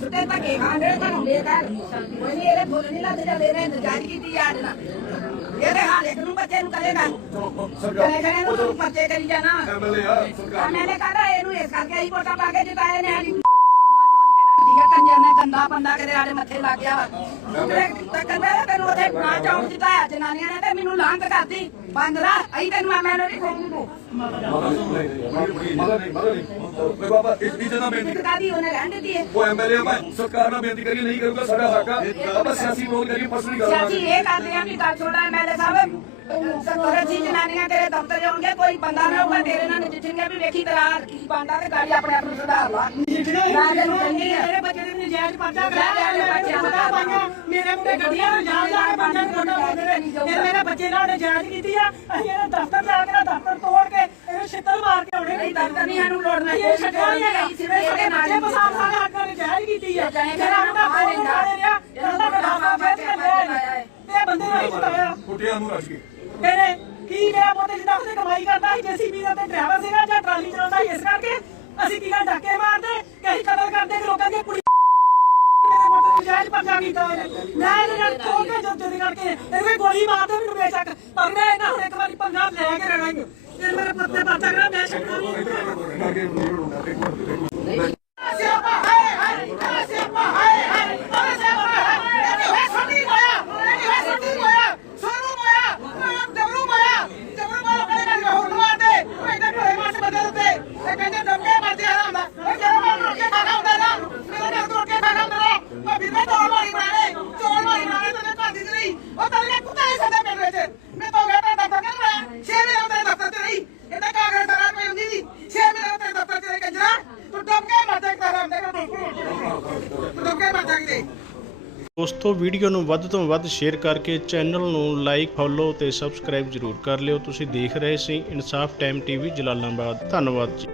ਸੁੱਤੇ ਧੱਕੇ ਖਾਂਦੇ ਤੁਹਾਨੂੰ ਲੈ ਕਰ ਕੋਈ ਨਹੀਂ ਇਹਦੇ ਫੁੱਲ ਨਹੀਂ ਲੱਗ ਜਾਂਦੇ ਨੇ ਇੰਤਜ਼ਾਰ ਕੀਤੀ ਯਾਦ ਨਾ ਇਹਦੇ ਹਾਲ ਇੱਕ ਨੂੰ ਬੱਚੇ ਨੂੰ ਕਰੇਗਾ। ਕਰੇ ਕਰੇ ਨੂੰ ਤੂੰ ਬੱਚੇ ਕਰੀ ਜਾਣਾ। ਐਮਐਲਏ ਆ ਸਰਕਾਰ। ਕਹਦਾ ਇਹਨੂੰ ਇਸ ਕਰਕੇ ਹੀ ਵੋਟਾਂ ਪਾ ਕੇ ਜਿਤਾਏ ਨੇ ਰੱਖਦੀ ਆ ਕੰਜਰ ਨੇ ਗੰਦਾ ਬੰਦਾ ਕਰੇ ਆੜੇ ਮੱਥੇ ਲੱਗ ਗਿਆ। ਵਾ ਤੱਕ ਮੈਂ ਤੈਨੂੰ ਉਹਦੇ ਮਾਂ ਚੌਂਕ ਜਿਤਾਇਆ ਜਨਾਨੀਆਂ ਨੇ ਤੇ ਮੈਨੂੰ ਲਾਂਘ ਕਰਦੀ ਬੰਦਰਾ ਅਈ ਤੈਨੂੰ ਮੈਂ ਮੈਨੂੰ ਨਹੀਂ ਖੋਲੂ ਤੂੰ ਮਦਰ ਨਹੀਂ ਮਦਰ ਨਹੀਂ ਓਏ ਬਾਬਾ ਇਸ ਦੀ ਜਨਾ ਬੇਨਤੀ ਕਾਦੀ ਉਹਨੇ ਰਹਿਣ ਦਿੱਤੀ ਹੈ। ਉਹ ਐਮਐਲਏ ਮੈਂ ਸਰਕਾਰ ਨਾਲ ਬੇਨਤੀ ਕਰੀ ਨਹੀਂ ਕਰੂਗਾ ਸਾਡਾ ਹੱਕ ਆ। ਆਪਾਂ ਸਿਆਸੀ ਬੋਲ ਕਰੀ ਪਰਸਨਲੀ ਗੱਲ ਸਿਆਸੀ ਇਹ ਕਰਦੇ ਆ ਵੀ ਗੱਲ ਛੋੜਾ ਐਮਐਲਏ ਸਾਹਿਬ ਸੱਤਰ ਸੀ ਜਨਾਨੀਆਂ ਤੇਰੇ ਦਫ਼ਤਰ ਜਾਉਣਗੇ ਕੋਈ ਬੰਦਾ ਨਾ ਹੋਊਗਾ ਤੇਰੇ ਨਾਲ ਨਜਿੱਠਣਗੇ ਵੀ ਵੇਖੀ ਤੇਰਾ ਕੀ ਬੰਦਾ ਤੇ ਗਾੜੀ ਆਪਣੇ ਆਪ ਨੂੰ ਸੁਧਾਰ ਲਾ। ਮੈਂ ਤੈਨੂੰ ਕਹਿੰਦੀ ਆ ਮੇਰੇ ਬੱਚੇ ਨੇ ਨਜਾਇਜ਼ ਪਰਚਾ ਲੈ ਲੈ ਲੈ ਬੱਚਿਆਂ ਦਾ ਕਰਾਇਆ ਪਾਈਆਂ ਮੇਰੇ ਮੁੰਡੇ ਗੱਡੀਆਂ ਨੂੰ ਜਾਣ ਜਾ ਕੇ ਪੰਜਾਂ ਕਰੋੜਾਂ ਪਾਉਂਦੇ ਨੇ। ਮੇਰੇ ਬੱਚੇ ਨਾਲ ਨਜਾਇਜ਼ ਕੀਤੀ ਆ। ਅਸੀਂ ਇਹਨੇ ਦਫ਼ਤਰ ਜਾ ਕੇ ਨਾ ਦਫ਼ਤਰ ਤੋੜ ਕੇ ਇਹਨੂੰ ਛਿੱਤਰ ਮਾਰ ਕੇ ਆਉਣੇ ਨਹੀਂ ਦਫ਼ਤਰ ਨਹੀਂ ਸਾਨੂੰ ਲੋੜ ਨਹੀਂ। ਇਹ ਛੱਡਿਆ ਨਹੀਂ ਹੈਗਾ। ਇਹਦੇ ਬੱਚੇ ਪਸਾਰ ਸਾਰੇ ਹੱਕ ਨਾਲ ਨਜਾਇਜ਼ ਕੀਤੀ ਆ। ਜਿਹੜਾ ਮੁੰਡਾ ਫੋਨ ਉਠਾ ਰਿਹਾ ਇਹਦਾ ਬੜਾ ਲਿਆ ਤੇ ਬੰਦੇ ਨੂੰ ਹੀ ਚੁਕਾਇਆ ਕੁੱਟਿਆਂ ਨੂੰ ਰੱਜ ਕੇ। ਤੇਰੇ ਕੀ ਮੇਰਾ ਪੁੱਤ ਜਿੱਦਾਂ ਉਹਨੇ ਕਮਾਈ ਕਰਦਾ ਸੀ, ਜੀਸੀਬੀ ਦਾ ਤੇ ਡਰਾਈਵਰ ਸੀਗਾ ਜਾਂ ਟਰਾਲੀ ਚਲਾਉਂਦਾ ਸੀ, ਇਸ ਕਰਕੇ ਅਸੀਂ ਕੀ ਡਾਕੇ ਮਾਰਦੇ, ਕਿ ਕਤਲ ਕਰਦੇ ਕਿ ਲੋਕਾਂ ਦੀ ਕੁੜੀ ਮੇਰੇ ਪੁੱਤ ਨੂੰ ਜਾਇਜ਼ ਪਰਚਾ ਕੀਤਾ ਉਹਨੇ ਮੈਂ ਇਹਦੇ ਨਾਲ ਖੋਲ ਕੇ ਜੋ ਚੋਰੀ ਕਰਕੇ ਇਹਨੂੰ ਗੋਲੀ ਮਾਰ ਦੇ ਮੈਨੂੰ ਬੇਸ਼ੱਕ। ਪਰ ਮੈਂ ਇਹਨਾਂ ਹੁਣ ਇੱਕ ਵਾਰੀ ਪੰਜਾਬ ਲੈ ਕੇ ਰਹਿਣਾ ਹੀ ਇਹ ਮੇਰੇ ਪੁੱਤ ਪਰਚਾ ਕਰਾ, ਮੈਂ ਛੱਡਣਾ ਨਹੀਂ ਸਿਆਪਾ ਹਾਏ ਹਾਏ ਸਿਆਪਾ ਹਾਏ ਹਾਏ ਓਏ ਸਿਆਪਾ ਹਾਏ ਇਹ ਹੋਇਆ ਛੱਡੀ ਮਾਇਆ ਇਹ ਹੋਇਆ ਛੱਡੀ ਮਾਇਆ ਸੋਨੂ ਮਾਇਆ ਦਬਰੂ ਮਾਇਆ ਦਬਰੂ ਮਾਇਆ ਕਹਿੰਦੇ ਕਿ ਹੋਰ ਮਾਰ ਦੇ ਓਏ ਇਹਦੇ ਘਰੇ ਮਾਰ ਬੰਦੇ ਉੱਤੇ ਇਹ ਕਹਿੰਦੇ ਦਬਕੇ ਮਾਰਦੇ ਹਰਾਮ ਦਾ ਓਏ ਜਦੋਂ ਮੈਂ ਮੁੜ ਕੇ ਖਾਣਾ ਹੁੰਦਾ ਨਾ ਮੇਰੇ ਨਾਲ ਤੋੜ ਕੇ ਖਾਣਾ ਹੁੰਦਾ ਨਾ ਮੈਂ ਵੀ ਮੈਂ ਤੋੜ ਮਾਰੀ ਬਣਾਵੇ ਤੋੜ ਮਾਰੀ ਬਣਾਵੇ ਤੇ ਘਰ ਦੀ ਨਹੀਂ ਉਹ ਤਾਂ ਨੇ ਕੁੱਤਾ ਨਹੀਂ ਸਦਾ ਪਿੰਡ ਵਿੱਚ ਮੈਂ ਤਾਂ ਗਿਆ ਤਾਂ ਦਫਤਰ ਕਰ ਰਿਹਾ ਛੇ ਮਹੀਨੇ ਤੇਰੇ ਦਫਤਰ ਤੇ ਰਹੀ ਇਹਦਾ ਕਾਗਜ਼ ਸਾਰਾ ਪਈ ਹੁੰਦੀ ਸੀ ਛੇ ਮਹੀਨੇ ਤੇਰੇ ਦਫਤਰ ਤੇ ਰਹੀ ਕੰਜਰਾ ਤੂੰ ਦਬਕੇ ਮਾਰਦੇ ਕਰ ਹਰਾਮ ਦਾ ਤੂੰ ਦਬਕੇ ਮਾਰਦਾ ਕਿਤੇ ਦੋਸਤੋ, ਵੀਡੀਓ ਨੂੰ ਵੱਧ ਤੋਂ ਵੱਧ ਸ਼ੇਅਰ ਕਰਕੇ ਚੈਨਲ ਨੂੰ ਲਾਈਕ ਫੋਲੋ ਤੇ ਸਬਸਕ੍ਰਾਈਬ ਜ਼ਰੂਰ ਕਰ ਲਿਓ। ਤੁਸੀਂ ਦੇਖ ਰਹੇ ਸੀ ਇਨਸਾਫ ਟਾਈਮ ਟੀਵੀ ਜਲਾਲਾਬਾਦ। ਧੰਨਵਾਦ ਜੀ।